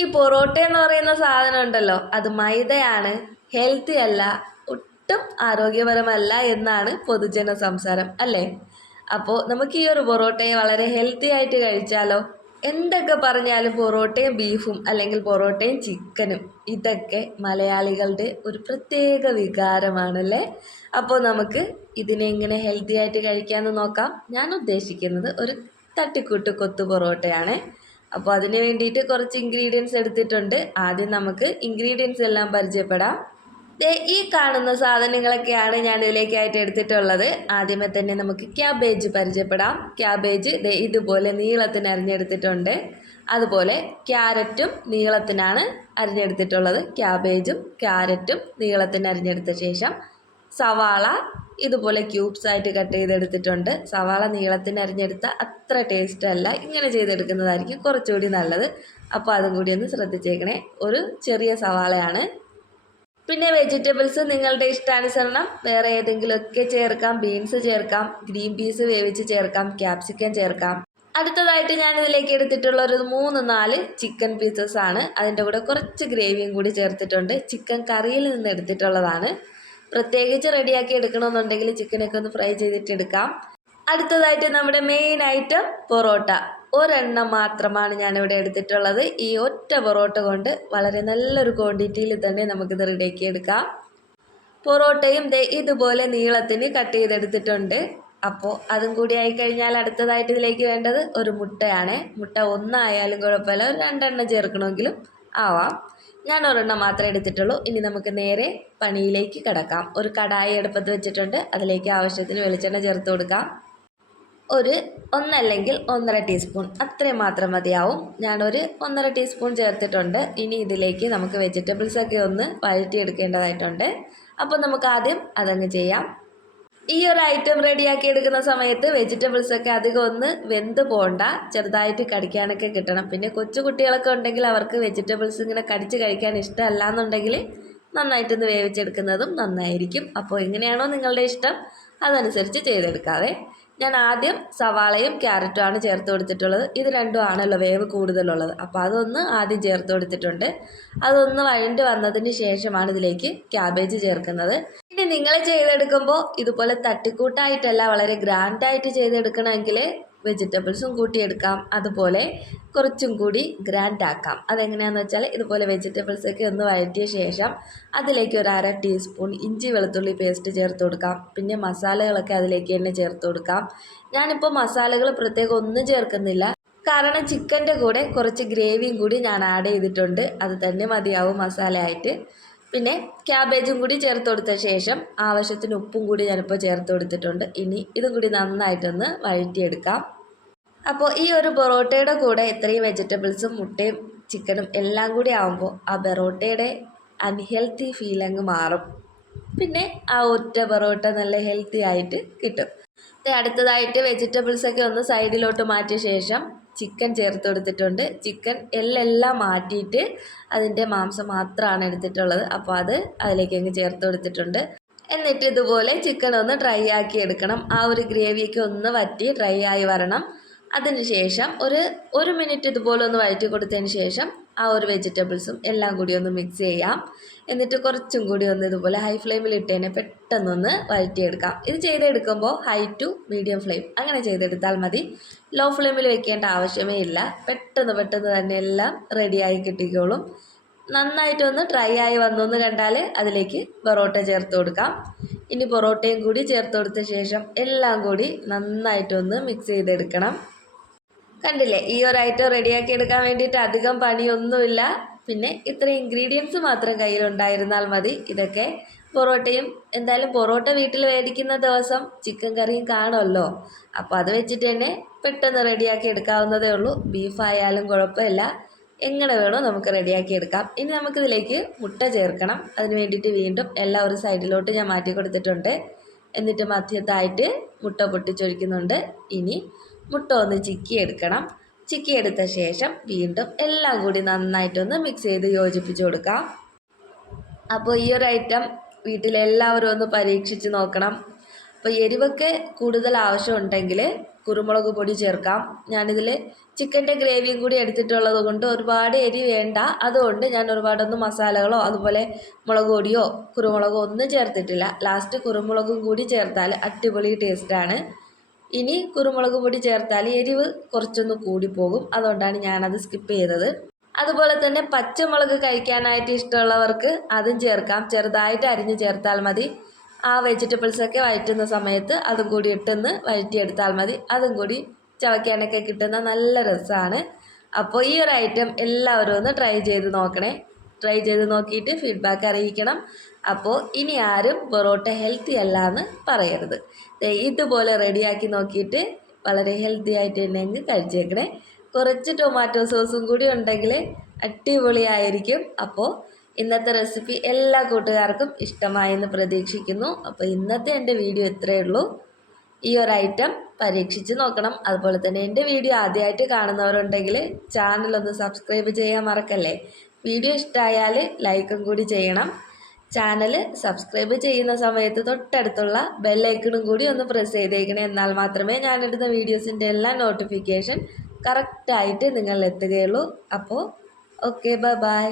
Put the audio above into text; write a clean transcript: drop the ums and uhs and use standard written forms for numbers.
ഈ പൊറോട്ട എന്ന് പറയുന്ന സാധനം ഉണ്ടല്ലോ, അത് മൈദയാണ്, ഹെൽത്തി അല്ല, ഒട്ടും ആരോഗ്യപരമല്ല എന്നാണ് പൊതുജന സംസാരം അല്ലേ? അപ്പോൾ നമുക്ക് ഈ ഒരു പൊറോട്ടയെ വളരെ ഹെൽത്തി ആയിട്ട് കഴിച്ചാലോ? എന്തൊക്കെ പറഞ്ഞാലും പൊറോട്ടയും ബീഫും അല്ലെങ്കിൽ പൊറോട്ടയും ചിക്കനും ഇതൊക്കെ മലയാളികളുടെ ഒരു പ്രത്യേക വികാരമാണല്ലേ. അപ്പോൾ നമുക്ക് ഇതിനെ എങ്ങനെ ഹെൽത്തി ആയിട്ട് കഴിക്കാമെന്ന് നോക്കാം. ഞാൻ ഉദ്ദേശിക്കുന്നത് ഒരു തട്ടിക്കൂട്ട് കൊത്തു പൊറോട്ടയാണ്. അപ്പോൾ അതിന് വേണ്ടിയിട്ട് കുറച്ച് ഇൻഗ്രീഡിയൻസ് എടുത്തിട്ടുണ്ട്. ആദ്യം നമുക്ക് ഇൻഗ്രീഡിയൻസ് എല്ലാം പരിചയപ്പെടാം. ഈ കാണുന്ന സാധനങ്ങളൊക്കെയാണ് ഞാൻ ഇതിലേക്കായിട്ട് എടുത്തിട്ടുള്ളത്. ആദ്യമേ തന്നെ നമുക്ക് ക്യാബേജ് പരിചയപ്പെടാം. ക്യാബേജ് ഇതുപോലെ നീളത്തിന് അരിഞ്ഞെടുത്തിട്ടുണ്ട്. അതുപോലെ ക്യാരറ്റും നീളത്തിനാണ് അരിഞ്ഞെടുത്തിട്ടുള്ളത്. ക്യാബേജും ക്യാരറ്റും നീളത്തിന് അരിഞ്ഞെടുത്ത ശേഷം സവാള ഇതുപോലെ ക്യൂബ്സ് ആയിട്ട് കട്ട് ചെയ്തെടുത്തിട്ടുണ്ട്. സവാള നീളത്തിന് അരിഞ്ഞെടുത്ത അത്ര ടേസ്റ്റ് അല്ല, ഇങ്ങനെ ചെയ്തെടുക്കുന്നതായിരിക്കും കുറച്ചുകൂടി നല്ലത്. അപ്പോൾ അതും കൂടി ഒന്ന് ശ്രദ്ധിച്ചേക്കണേ. ഒരു ചെറിയ സവാളയാണ്. പിന്നെ വെജിറ്റബിൾസ് നിങ്ങളുടെ ഇഷ്ടാനുസരണം വേറെ ഏതെങ്കിലുമൊക്കെ ചേർക്കാം. ബീൻസ് ചേർക്കാം, ഗ്രീൻ പീസ് വേവിച്ച് ചേർക്കാം, ക്യാപ്സിക്കം ചേർക്കാം. അടുത്തതായിട്ട് ഞാൻ ഇതിലേക്ക് എടുത്തിട്ടുള്ള ഒരു 3-4 ചിക്കൻ പീസസ് ആണ്. അതിൻ്റെ കൂടെ കുറച്ച് ഗ്രേവിയും കൂടി ചേർത്തിട്ടുണ്ട്. ചിക്കൻ കറിയിൽ നിന്ന് എടുത്തിട്ടുള്ളതാണ്. പ്രത്യേകിച്ച് റെഡിയാക്കി എടുക്കണമെന്നുണ്ടെങ്കിൽ ചിക്കനൊക്കെ ഒന്ന് ഫ്രൈ ചെയ്തിട്ട് എടുക്കാം. അടുത്തതായിട്ട് നമ്മുടെ മെയിൻ ഐറ്റം പൊറോട്ട. ഒരെണ്ണം മാത്രമാണ് ഞാനിവിടെ എടുത്തിട്ടുള്ളത്. ഈ ഒറ്റ പൊറോട്ട കൊണ്ട് വളരെ നല്ലൊരു ക്വാണ്ടിറ്റിയിൽ തന്നെ നമുക്കിത് റെഡിയാക്കി എടുക്കാം. പൊറോട്ടയും ഇതുപോലെ നീളത്തിന് കട്ട് ചെയ്തെടുത്തിട്ടുണ്ട്. അപ്പോൾ അതും കൂടി ആയിക്കഴിഞ്ഞാൽ അടുത്തതായിട്ട് ഇതിലേക്ക് വേണ്ടത് ഒരു മുട്ടയാണ്. മുട്ട ഒന്നായാലും കുഴപ്പമില്ല, ഒരു 2 എണ്ണം ചേർക്കണമെങ്കിലും ആവാം. ഞാൻ ഒരെണ്ണം മാത്രമേ എടുത്തിട്ടുള്ളൂ. ഇനി നമുക്ക് നേരെ പണിയിലേക്ക് കിടക്കാം. ഒരു കടായി അടുപ്പത്ത് വെച്ചിട്ടുണ്ട്. അതിലേക്ക് ആവശ്യത്തിന് വെളിച്ചെണ്ണ ചേർത്ത് കൊടുക്കാം. ഒരു 1 അല്ലെങ്കിൽ 1.5 ടീസ്പൂൺ അത്രയും മാത്രം മതിയാവും. ഞാനൊരു 1.5 ടീസ്പൂൺ ചേർത്തിട്ടുണ്ട്. ഇനി ഇതിലേക്ക് നമുക്ക് വെജിറ്റബിൾസൊക്കെ ഒന്ന് വഴറ്റിയെടുക്കേണ്ടതായിട്ടുണ്ട്. അപ്പോൾ നമുക്ക് ആദ്യം അതങ്ങ് ചെയ്യാം. ഈ ഒരു ഐറ്റം റെഡിയാക്കി എടുക്കുന്ന സമയത്ത് വെജിറ്റബിൾസൊക്കെ അധികം ഒന്ന് വെന്ത് പോകണ്ട, ചെറുതായിട്ട് കടിക്കാനൊക്കെ കിട്ടണം. പിന്നെ കൊച്ചു കുട്ടികളൊക്കെ ഉണ്ടെങ്കിൽ അവർക്ക് വെജിറ്റബിൾസ് ഇങ്ങനെ കടിച്ച് കഴിക്കാൻ ഇഷ്ടമല്ല എന്നുണ്ടെങ്കിൽ നന്നായിട്ടൊന്ന് വേവിച്ചെടുക്കുന്നതും നന്നായിരിക്കും. അപ്പോൾ എങ്ങനെയാണോ നിങ്ങളുടെ ഇഷ്ടം അതനുസരിച്ച് ചെയ്തെടുക്കാവേ. ഞാൻ ആദ്യം സവാളയും ക്യാരറ്റുമാണ് ചേർത്ത് കൊടുത്തിട്ടുള്ളത്. ഇത് രണ്ടും ആണല്ലോ വേവ് കൂടുതലുള്ളത്. അപ്പോൾ അതൊന്ന് ആദ്യം ചേർത്ത് കൊടുത്തിട്ടുണ്ട്. അതൊന്ന് വഴണ്ട് വന്നതിന് ശേഷമാണ് ഇതിലേക്ക് ക്യാബേജ് ചേർക്കുന്നത്. ഇനി നിങ്ങൾ ചെയ്തെടുക്കുമ്പോൾ ഇതുപോലെ തട്ടിക്കൂട്ടായിട്ടല്ല, വളരെ ഗ്രാൻഡായിട്ട് ചെയ്തെടുക്കണമെങ്കിൽ വെജിറ്റബിൾസും കൂട്ടിയെടുക്കാം. അതുപോലെ കുറച്ചും കൂടി ഗ്രാൻഡ് ആക്കാം. അതെങ്ങനെയാണെന്ന് വെച്ചാൽ ഇതുപോലെ വെജിറ്റബിൾസൊക്കെ ഒന്ന് വഴറ്റിയ ശേഷം അതിലേക്ക് ഒരു 1/2 ടീസ്പൂൺ ഇഞ്ചി വെളുത്തുള്ളി പേസ്റ്റ് ചേർത്ത് കൊടുക്കാം. പിന്നെ മസാലകളൊക്കെ അതിലേക്ക് തന്നെ ചേർത്ത് കൊടുക്കാം. ഞാനിപ്പോൾ മസാലകൾ പ്രത്യേകം ഒന്നും ചേർക്കുന്നില്ല, കാരണം ചിക്കൻ്റെ കൂടെ കുറച്ച് ഗ്രേവിയും കൂടി ഞാൻ ആഡ് ചെയ്തിട്ടുണ്ട്. അത് തന്നെ മതിയാവും മസാലയായിട്ട്. പിന്നെ ക്യാബേജും കൂടി ചേർത്ത് കൊടുത്ത ശേഷം ആവശ്യത്തിന് ഉപ്പും കൂടി ഞാനിപ്പോൾ ചേർത്ത് കൊടുത്തിട്ടുണ്ട്. ഇനി ഇതും കൂടി നന്നായിട്ടൊന്ന് വഴറ്റിയെടുക്കാം. അപ്പോൾ ഈ ഒരു പൊറോട്ടയുടെ കൂടെ ഇത്രയും വെജിറ്റബിൾസും മുട്ടയും ചിക്കനും എല്ലാം കൂടി ആകുമ്പോൾ ആ പൊറോട്ടയുടെ അൺഹെൽത്തി ഫീലങ്ങ് മാറും. പിന്നെ ആ ഒറ്റ പൊറോട്ട നല്ല ഹെൽത്തി ആയിട്ട് കിട്ടും. അടുത്തതായിട്ട് വെജിറ്റബിൾസൊക്കെ ഒന്ന് സൈഡിലോട്ട് മാറ്റിയ ശേഷം ചിക്കൻ ചേർത്ത് കൊടുത്തിട്ടുണ്ട്. ചിക്കൻ എല്ലാം മാറ്റിയിട്ട് അതിൻ്റെ മാംസം മാത്രമാണ് എടുത്തിട്ടുള്ളത്. അപ്പോൾ അത് അതിലേക്ക് അങ്ങ് ചേർത്ത് കൊടുത്തിട്ടുണ്ട്. എന്നിട്ട് ഇതുപോലെ ചിക്കൻ ഒന്ന് ഡ്രൈ ആക്കി എടുക്കണം. ആ ഒരു ഗ്രേവിയൊക്കെ ഒന്ന് വറ്റി ഡ്രൈ ആയി വരണം. അതിനുശേഷം ഒരു മിനിറ്റ് ഇതുപോലെ ഒന്ന് വഴറ്റി കൊടുത്തതിന് ശേഷം ആ ഒരു വെജിറ്റബിൾസും എല്ലാം കൂടി ഒന്ന് മിക്സ് ചെയ്യാം. എന്നിട്ട് കുറച്ചും കൂടി ഒന്ന് ഇതുപോലെ ഹൈ ഫ്ലെയിമിൽ ഇട്ടതിനെ പെട്ടെന്നൊന്ന് വഴറ്റിയെടുക്കാം. ഇത് ചെയ്തെടുക്കുമ്പോൾ ഹൈ ടു മീഡിയം ഫ്ലെയിം അങ്ങനെ ചെയ്തെടുത്താൽ മതി. ലോ ഫ്ലെയിമിൽ വെക്കേണ്ട ആവശ്യമേ ഇല്ല. പെട്ടെന്ന് തന്നെ എല്ലാം റെഡിയായി കിട്ടിക്കോളും. നന്നായിട്ടൊന്ന് ഡ്രൈ ആയി വന്നൊന്ന് കണ്ടാൽ അതിലേക്ക് പൊറോട്ട ചേർത്ത് കൊടുക്കാം. ഇനി പൊറോട്ടയും കൂടി ചേർത്ത് കൊടുത്ത ശേഷം എല്ലാം കൂടി നന്നായിട്ടൊന്ന് മിക്സ് ചെയ്തെടുക്കണം. കണ്ടില്ലേ, ഈ ഒരു ഐറ്റം റെഡിയാക്കി എടുക്കാൻ വേണ്ടിയിട്ട് അധികം പണിയൊന്നുമില്ല. പിന്നെ ഇത്രയും ഇൻഗ്രീഡിയൻസ് മാത്രം കയ്യിലുണ്ടായിരുന്നാൽ മതി. ഇതൊക്കെ പൊറോട്ടയും എന്തായാലും പൊറോട്ട വീട്ടിൽ മേടിക്കുന്ന ദിവസം ചിക്കൻ കറിയും കാണുമല്ലോ. അപ്പോൾ അത് വെച്ചിട്ട് തന്നെ പെട്ടെന്ന് റെഡിയാക്കി എടുക്കാവുന്നതേ ഉള്ളൂ. ബീഫായാലും കുഴപ്പമില്ല, എങ്ങനെ വേണോ നമുക്ക് റെഡിയാക്കി എടുക്കാം. ഇനി നമുക്കിതിലേക്ക് മുട്ട ചേർക്കണം. അതിന് വേണ്ടിയിട്ട് വീണ്ടും എല്ലാം ഒരു സൈഡിലോട്ട് ഞാൻ മാറ്റി കൊടുത്തിട്ടുണ്ട്. എന്നിട്ട് മധ്യത്തായിട്ട് മുട്ട പൊട്ടിച്ചൊഴിക്കുന്നുണ്ട്. ഇനി മുട്ട ഒന്ന് ചിക്കിയെടുക്കണം. ചിക്കിയെടുത്ത ശേഷം വീണ്ടും എല്ലാം കൂടി നന്നായിട്ടൊന്ന് മിക്സ് ചെയ്ത് യോജിപ്പിച്ച് കൊടുക്കാം. അപ്പോൾ ഈ ഒരു ഐറ്റം വീട്ടിലെല്ലാവരും ഒന്ന് പരീക്ഷിച്ച് നോക്കണം. അപ്പോൾ എരിവൊക്കെ കൂടുതൽ ആവശ്യമുണ്ടെങ്കിൽ കുരുമുളക് പൊടി ചേർക്കാം. ഞാനിതിൽ ചിക്കൻ്റെ ഗ്രേവിയും കൂടി എടുത്തിട്ടുള്ളത് കൊണ്ട് ഒരുപാട് എരി വേണ്ട. അതുകൊണ്ട് ഞാൻ ഒരുപാടൊന്നും മസാലകളോ അതുപോലെ മുളക് പൊടിയോ കുരുമുളകോ ഒന്നും ചേർത്തിട്ടില്ല. ലാസ്റ്റ് കുരുമുളകും കൂടി ചേർത്താൽ അടിപൊളി ടേസ്റ്റാണ്. ഇനി കുരുമുളക് പൊടി ചേർത്താൽ എരിവ് കുറച്ചൊന്ന് കൂടിപ്പോകും. അതുകൊണ്ടാണ് ഞാനത് സ്കിപ്പ് ചെയ്തത്. അതുപോലെ തന്നെ പച്ചമുളക് കഴിക്കാനായിട്ട് ഇഷ്ടമുള്ളവർക്ക് അതും ചേർക്കാം. ചെറുതായിട്ട് അരിഞ്ഞ് ചേർത്താൽ മതി. ആ വെജിറ്റബിൾസൊക്കെ വഴറ്റുന്ന സമയത്ത് അതും കൂടി ഇട്ടൊന്ന് വഴറ്റിയെടുത്താൽ മതി. അതും കൂടി ചവയ്ക്കാനൊക്കെ കിട്ടുന്ന നല്ല രസമാണ്. അപ്പോൾ ഈ ഒരു ഐറ്റം എല്ലാവരും ഒന്ന് ട്രൈ ചെയ്ത് നോക്കണേ. ട്രൈ ചെയ്ത് നോക്കിയിട്ട് ഫീഡ്ബാക്ക് അറിയിക്കണം. അപ്പോൾ ഇനി ആരും പൊറോട്ട ഹെൽത്തി അല്ല എന്ന് പറയരുത്. ഇതുപോലെ റെഡിയാക്കി നോക്കിയിട്ട് വളരെ ഹെൽത്തി ആയിട്ട് തന്നെ അങ്ങ് കഴിച്ചേക്കണേ. കുറച്ച് ടൊമാറ്റോ സോസും കൂടി ഉണ്ടെങ്കിൽ അടിപൊളിയായിരിക്കും. അപ്പോൾ ഇന്നത്തെ റെസിപ്പി എല്ലാ കൂട്ടുകാർക്കും ഇഷ്ടമായെന്ന് പ്രതീക്ഷിക്കുന്നു. അപ്പോൾ ഇന്നത്തെ എൻ്റെ വീഡിയോ ഇത്രയേ ഉള്ളൂ. ഈ ഒരു ഐറ്റം പരീക്ഷിച്ച് നോക്കണം. അതുപോലെ തന്നെ എൻ്റെ വീഡിയോ ആദ്യമായിട്ട് കാണുന്നവരുണ്ടെങ്കിൽ ചാനലൊന്ന് സബ്സ്ക്രൈബ് ചെയ്യാൻ മറക്കല്ലേ. വീഡിയോ ഇഷ്ടമായാൽ ലൈക്കും കൂടി ചെയ്യണം. ചാനൽ സബ്സ്ക്രൈബ് ചെയ്യുന്ന സമയത്ത് തൊട്ടടുത്തുള്ള ബെല്ലൈക്കണും കൂടി ഒന്ന് പ്രസ് ചെയ്തേക്കണേ. എന്നാൽ മാത്രമേ ഞാനിടുന്ന വീഡിയോസിൻ്റെ എല്ലാ നോട്ടിഫിക്കേഷൻ കറക്റ്റായിട്ട് നിങ്ങളിലെത്തുകയുള്ളൂ. അപ്പോൾ ഓക്കെ, ബൈ.